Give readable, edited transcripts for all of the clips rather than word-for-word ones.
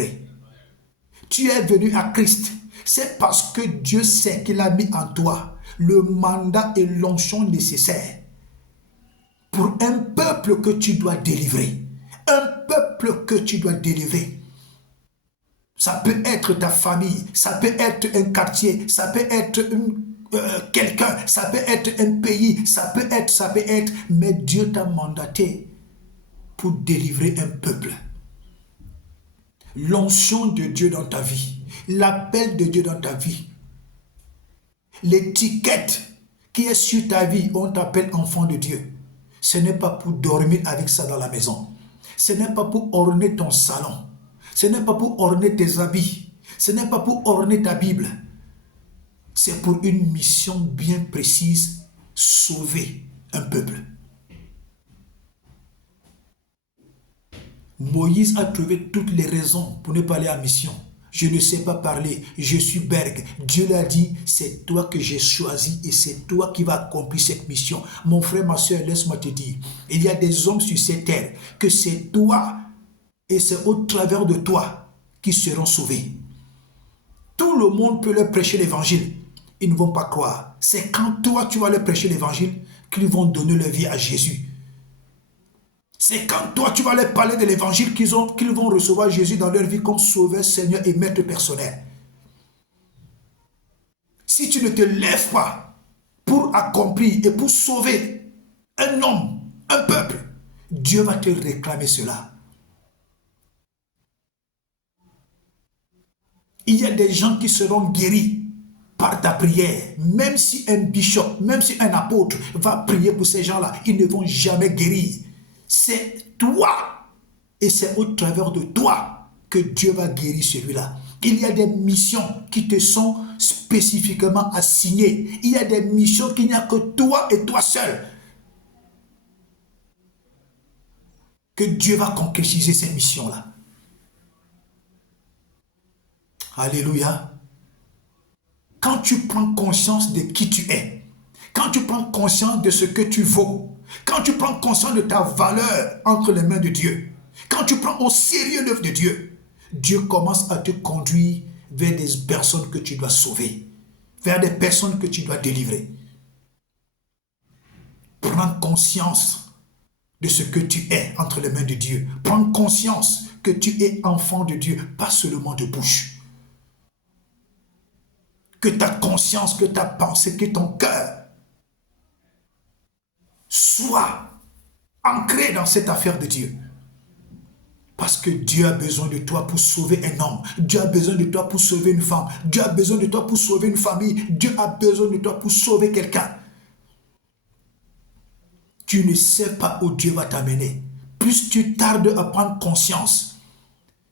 délivrer. Tu es venu à Christ. C'est parce que Dieu sait qu'il a mis en toi le mandat et l'onction nécessaire pour un peuple que tu dois délivrer. Un peuple que tu dois délivrer. Ça peut être ta famille, ça peut être un quartier, ça peut être quelqu'un, ça peut être un pays, ça peut être, mais Dieu t'a mandaté pour délivrer un peuple. L'onction de Dieu dans ta vie, l'appel de Dieu dans ta vie, l'étiquette qui est sur ta vie, on t'appelle enfant de Dieu. Ce n'est pas pour dormir avec ça dans la maison. Ce n'est pas pour orner ton salon. Ce n'est pas pour orner tes habits. Ce n'est pas pour orner ta Bible. C'est pour une mission bien précise, sauver un peuple. Moïse a trouvé toutes les raisons pour ne pas aller en mission. Je ne sais pas parler, je suis bergue. Dieu l'a dit, c'est toi que j'ai choisi et c'est toi qui vas accomplir cette mission. Mon frère, ma soeur, laisse-moi te dire, il y a des hommes sur cette terre que c'est toi et c'est au travers de toi qui seront sauvés. Tout le monde peut leur prêcher l'évangile. Ils ne vont pas croire. C'est quand toi tu vas leur prêcher l'évangile qu'ils vont donner leur vie à Jésus. C'est quand toi tu vas leur parler de l'évangile qu'ils vont recevoir Jésus dans leur vie comme sauveur, Seigneur et maître personnel. Si tu ne te lèves pas pour accomplir et pour sauver un homme, un peuple, Dieu va te réclamer cela. Il y a des gens qui seront guéris par ta prière. Même si un bishop, même si un apôtre va prier pour ces gens-là, ils ne vont jamais guérir. C'est toi et c'est au travers de toi que Dieu va guérir celui-là. Il y a des missions qui te sont spécifiquement assignées. Il y a des missions qu'il n'y a que toi et toi seul. Que Dieu va concrétiser ces missions-là. Alléluia. Quand tu prends conscience de qui tu es, quand tu prends conscience de ce que tu vaux, quand tu prends conscience de ta valeur entre les mains de Dieu, quand tu prends au sérieux l'œuvre de Dieu, Dieu commence à te conduire vers des personnes que tu dois sauver, vers des personnes que tu dois délivrer. Prends conscience de ce que tu es entre les mains de Dieu. Prends conscience que tu es enfant de Dieu, pas seulement de bouche. Que ta conscience, que ta pensée, que ton cœur soit ancré dans cette affaire de Dieu. Parce que Dieu a besoin de toi pour sauver un homme. Dieu a besoin de toi pour sauver une femme. Dieu a besoin de toi pour sauver une famille. Dieu a besoin de toi pour sauver quelqu'un. Tu ne sais pas où Dieu va t'amener. Plus tu tardes à prendre conscience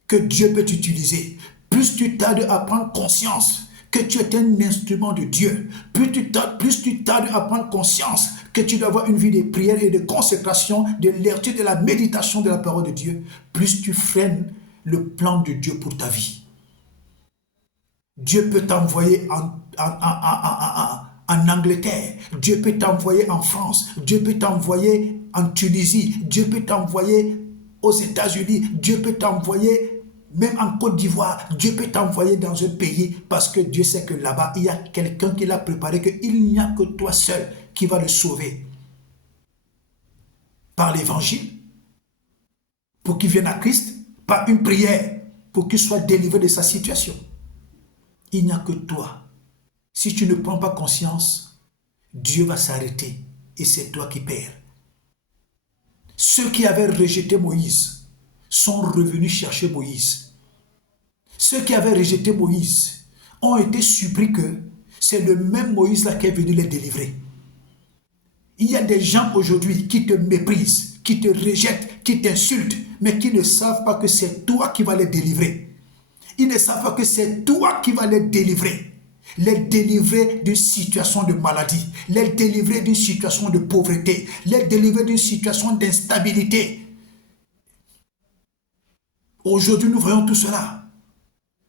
que Dieu peut t'utiliser, plus tu tardes à prendre conscience que tu es un instrument de Dieu, plus tu tardes à prendre conscience que tu dois avoir une vie de prière et de consécration, de lecture, de la méditation de la parole de Dieu, plus tu freines le plan de Dieu pour ta vie. Dieu peut t'envoyer en Angleterre, Dieu peut t'envoyer en France, Dieu peut t'envoyer en Tunisie, Dieu peut t'envoyer aux États-Unis, Dieu peut t'envoyer même en Côte d'Ivoire, Dieu peut t'envoyer dans un pays parce que Dieu sait que là-bas, il y a quelqu'un qui l'a préparé, qu'il n'y a que toi seul qui va le sauver. Par l'évangile, pour qu'il vienne à Christ, par une prière, pour qu'il soit délivré de sa situation. Il n'y a que toi. Si tu ne prends pas conscience, Dieu va s'arrêter et c'est toi qui perds. Ceux qui avaient rejeté Moïse sont revenus chercher Moïse. Ceux qui avaient rejeté Moïse ont été surpris que c'est le même Moïse là qui est venu les délivrer. Il y a des gens aujourd'hui qui te méprisent, qui te rejettent, qui t'insultent, mais qui ne savent pas que c'est toi qui vas les délivrer. Ils ne savent pas que c'est toi qui vas les délivrer. Les délivrer d'une situation de maladie, les délivrer d'une situation de pauvreté, les délivrer d'une situation d'instabilité. Aujourd'hui, nous voyons tout cela.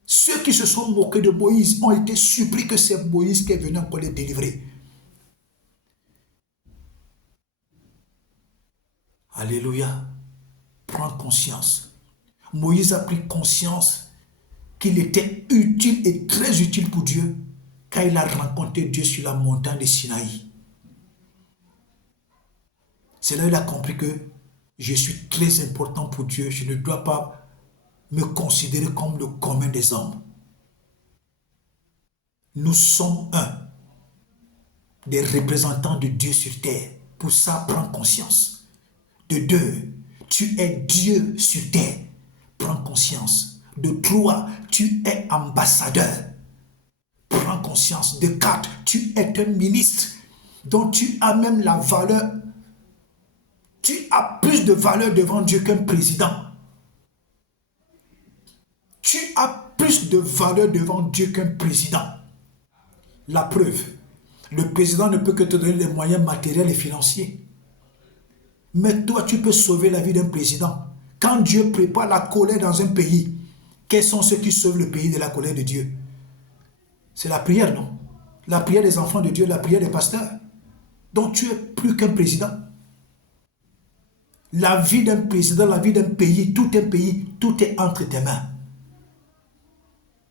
Ceux qui se sont moqués de Moïse ont été surpris que c'est Moïse qui est venu encore les délivrer. Alléluia. Prends conscience. Moïse a pris conscience qu'il était utile et très utile pour Dieu quand il a rencontré Dieu sur la montagne de Sinaï. C'est là qu'il a compris que je suis très important pour Dieu. Je ne dois pas me considérer comme le commun des hommes. Nous sommes des représentants de Dieu sur terre. Pour ça, prends conscience. De deux, tu es Dieu sur terre. Prends conscience. De trois, tu es ambassadeur. Prends conscience. De quatre, tu es un ministre dont tu as même la valeur. Tu as plus de valeur devant Dieu qu'un président. Tu as plus de valeur devant Dieu qu'un président. La preuve, le président ne peut que te donner les moyens matériels et financiers. Mais toi, tu peux sauver la vie d'un président. Quand Dieu prépare la colère dans un pays, quels sont ceux qui sauvent le pays de la colère de Dieu? C'est la prière, non? La prière des enfants de Dieu, la prière des pasteurs. Donc tu es plus qu'un président. La vie d'un président, la vie d'un pays, tout est entre tes mains.